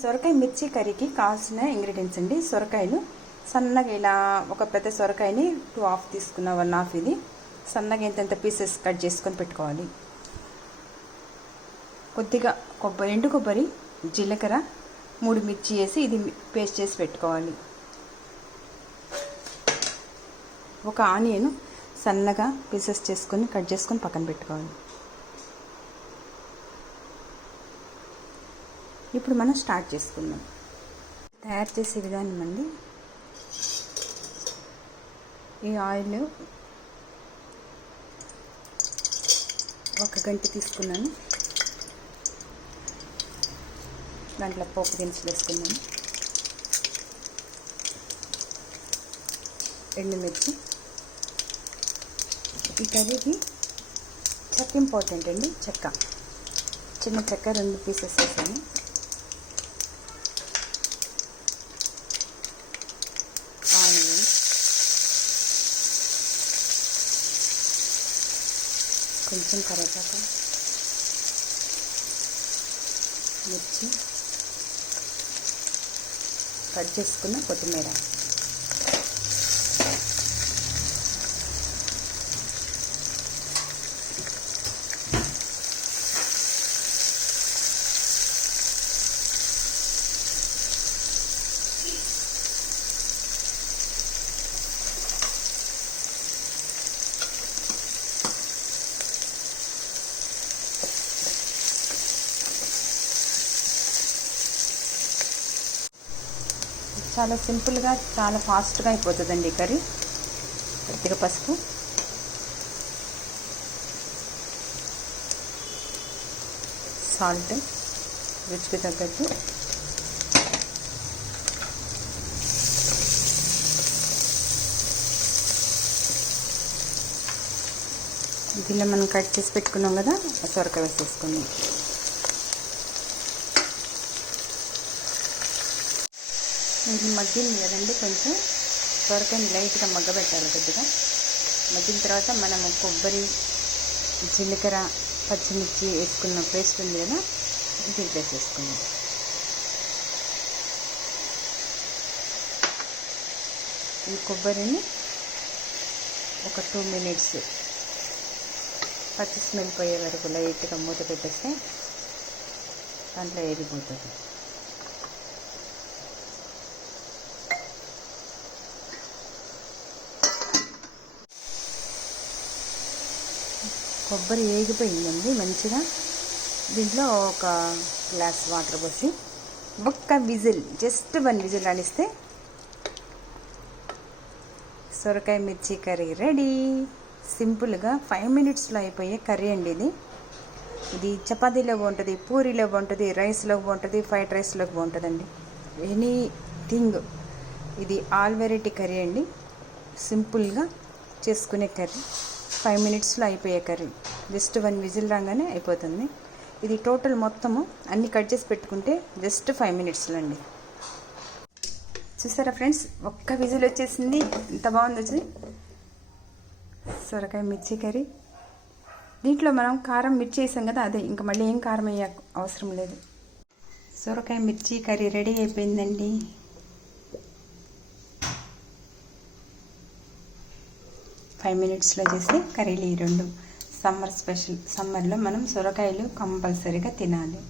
సొరకాయ మిర్చి కర్రీకి కావాల్సిన ఇంగ్రీడియంట్స్ అండి. సొరకాయలు సన్నగా ఇలా ఒక పెద్ద సొరకాయని 2 తీసుకున్న 1/2 ఇది సన్నగా ఇంత పీసెస్ కట్ చేసుకొని పెట్టుకోవాలి. కొద్దిగా ఎండు కొబ్బరి, జీలకర్ర, 3 మిర్చి వేసి ఇది పేస్ట్ చేసి పెట్టుకోవాలి. ఒక ఆనియన్ సన్నగా పీసెస్ చేసుకొని కట్ చేసుకొని పక్కన పెట్టుకోవాలి. ఇప్పుడు మనం స్టార్ట్ చేసుకుందాం. తయారు చేసే విధానం అండి. ఈ ఆయిల్ 1 గంట తీసుకున్నాను. దాంట్లో పోపు దినుసులు వేసుకున్నాను. ఎండుమిర్చి. ఈ కర్రీకి చెక్క ఇంపార్టెంట్ అండి. చిన్న చెక్క 2 పీసెస్ వేసాను. ఆనియన్, కొంచెం కరివేపాకు, మిర్చి, కట్ చేసుకున్న కొత్తిమీర. చాలా సింపుల్గా చాలా ఫాస్ట్గా అయిపోతుందండి ఈ కర్రీ. కొద్దిగా పసుపు, సాల్ట్ రుచికి తగ్గట్టు, దీనిలో మనం కట్ చేసి పెట్టుకున్నాం కదా, సొరకాయ వేసేసుకుందాం. ఇది మగ్గింది కదండి. కొంచెం సొరకాయని లైట్గా మగ్గబెట్టాలి. కొద్దిగా మగ్గిన తర్వాత మనము కొబ్బరి, జీలకర్ర, పచ్చిమిర్చి వేసుకున్న పేస్ట్ ఉంది కదా, దీంట్లో వేసేసుకుందాం. ఈ కొబ్బరిని ఒక 2 మినిట్స్ పచ్చి స్మెల్ పోయే వరకు లైట్గా మూత పెట్టేస్తే దాంట్లో ఏరిపోతుంది. కొబ్బరి వేగిపోయిందండి మంచిగా. దీంట్లో ఒక గ్లాస్ వాటర్ పోసి జస్ట్ 1 విజిల్ రానిస్తే సొరకాయ మిర్చి కర్రీ రెడీ. సింపుల్గా 5 మినిట్స్లో అయిపోయే కర్రీ అండి ఇది. ఇది చపాతీలో బాగుంటుంది, పూరీలో బాగుంటుంది, రైస్లో బాగుంటుంది, ఫ్రైడ్ రైస్లో బాగుంటుందండి. ఎనీథింగ్. ఇది ఆల్ వెరైటీ కర్రీ అండి. సింపుల్గా చేసుకునే కర్రీ, 5 మినిట్స్లో అయిపోయే కర్రీ. జస్ట్ 1 విజిల్ రాగానే అయిపోతుంది. ఇది టోటల్ మొత్తము అన్నీ కట్ చేసి పెట్టుకుంటే జస్ట్ 5 మినిట్స్లో అండి. చూసారా ఫ్రెండ్స్, 1 విజిల్ వచ్చేసింది. ఎంత బాగుంది వచ్చి సొరకాయ మిర్చి కర్రీ. దీంట్లో మనం కారం మిర్చి వేసాం కదా, అదే ఇంకా మళ్ళీ ఏం కారం వేయ అవసరం లేదు. సొరకాయ మిర్చి కర్రీ రెడీ అయిపోయిందండి. 5 మినిట్స్లో చేసే కర్రీలు ఈ 2. Summer special. సమ్మర్లో మనం సొరకాయలు కంపల్సరీగా తినాలి.